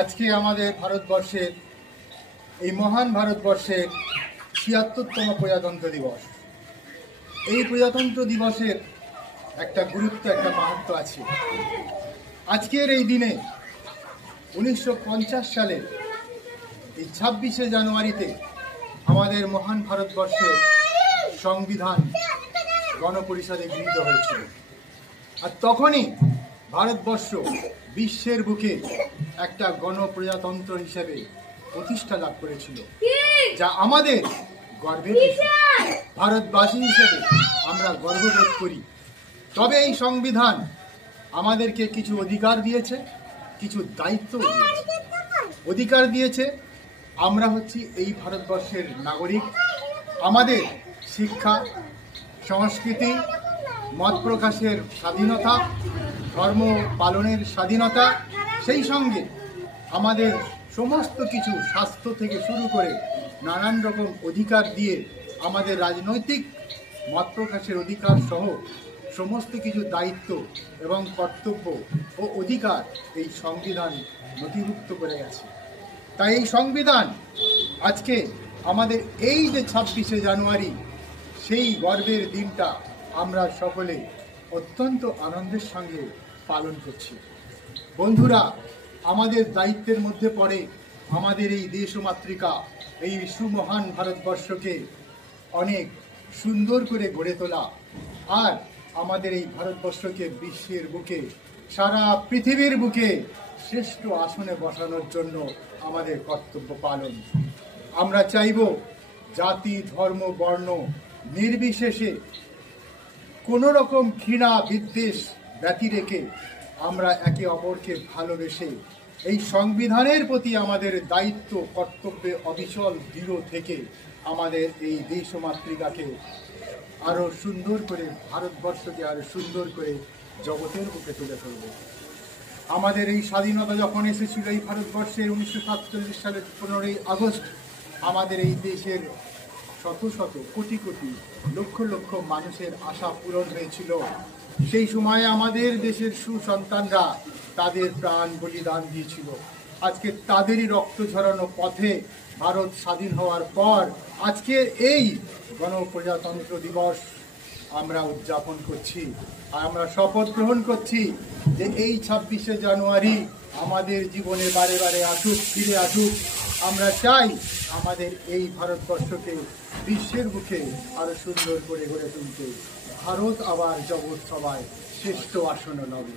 আজকে আমাদের ভারতবর্ষের এই মহান ভারতবর্ষের ৭৬তম প্রজাতন্ত্র দিবস। এই প্রজাতন্ত্র দিবসের একটা গুরুত্ব, একটা মাহাত্ম্য আছে। আজকের এই দিনে ১৯৫০ সালের এই ২৬শে জানুয়ারিতে আমাদের মহান ভারতবর্ষের সংবিধান গণপরিষদে গৃহীত হয়েছিল। আর তখনই ভারতবর্ষ বিশ্বের বুকে একটা গণপ্রজাতন্ত্র হিসেবে প্রতিষ্ঠা লাভ করেছিল, যা আমাদের গর্বের বিষয়। ভারতবাসী হিসেবে আমরা গর্ববোধ করি। তবে এই সংবিধান আমাদেরকে কিছু অধিকার দিয়েছে, কিছু দায়িত্ব দিয়েছে। অধিকার দিয়েছে, আমরা হচ্ছি এই ভারতবর্ষের নাগরিক। আমাদের শিক্ষা, সংস্কৃতি, মত প্রকাশের স্বাধীনতা, ধর্ম পালনের স্বাধীনতা, সেই সঙ্গে আমাদের সমস্ত কিছু স্বাস্থ্য থেকে শুরু করে নানান রকম অধিকার দিয়ে আমাদের রাজনৈতিক মত প্রকাশের অধিকার সহ সমস্ত কিছু দায়িত্ব এবং কর্তব্য ও অধিকার এই সংবিধান নথিভুক্ত করে গেছে। তাই এই সংবিধান আজকে আমাদের এই যে ২৬শে জানুয়ারি, সেই গর্বের দিনটা আমরা সকলে অত্যন্ত আনন্দের সঙ্গে পালন করছি। বন্ধুরা, আমাদের দায়িত্বের মধ্যে পড়ে আমাদের এই দেশমাতৃকা, এই সুমহান ভারতবর্ষকে অনেক সুন্দর করে গড়ে তোলা, আর আমাদের এই ভারতবর্ষকে বিশ্বের বুকে, সারা পৃথিবীর বুকে শ্রেষ্ঠ আসনে বসানোর জন্য আমাদের কর্তব্য পালন। আমরা চাইব জাতি, ধর্ম, বর্ণ নির্বিশেষে কোনো রকম ঘৃণা, বিদ্বেষ ব্যতি রেখে আমরা একে অপরকে ভালোবেসে এই সংবিধানের প্রতি আমাদের দায়িত্ব কর্তব্যে অবিচল দৃঢ় থেকে আমাদের এই দেশমাতৃকাকে আরও সুন্দর করে, ভারতবর্ষকে আরও সুন্দর করে জগতের বুকে তুলে ধরব। আমাদের এই স্বাধীনতা যখন এসেছিল এই ভারতবর্ষের ১৯৪৭ সালের ১৫ই আগস্ট, আমাদের এই দেশের শত শত, কোটি কোটি, লক্ষ লক্ষ মানুষের আশা পূরণ হয়েছিল। সেই সময়ে আমাদের দেশের সুসন্তানরা তাদের প্রাণ বলিদান দিয়েছিল। আজকে তাদেরই রক্ত ঝরানো পথে ভারত স্বাধীন হওয়ার পর আজকে এই গণপ্রজাতন্ত্র দিবস আমরা উদযাপন করছি। আর আমরা শপথ গ্রহণ করছি যে এই ২৬শে জানুয়ারি আমাদের জীবনে বারে বারে আসুক, ফিরে আসুক। আমরা চাই আমাদের এই ভারতবর্ষকে বিশ্বের বুকে আরো সুন্দর করে গড়ে তুলতে। ভারত আবার জগৎ সভায় শ্রেষ্ঠ আসন লবে।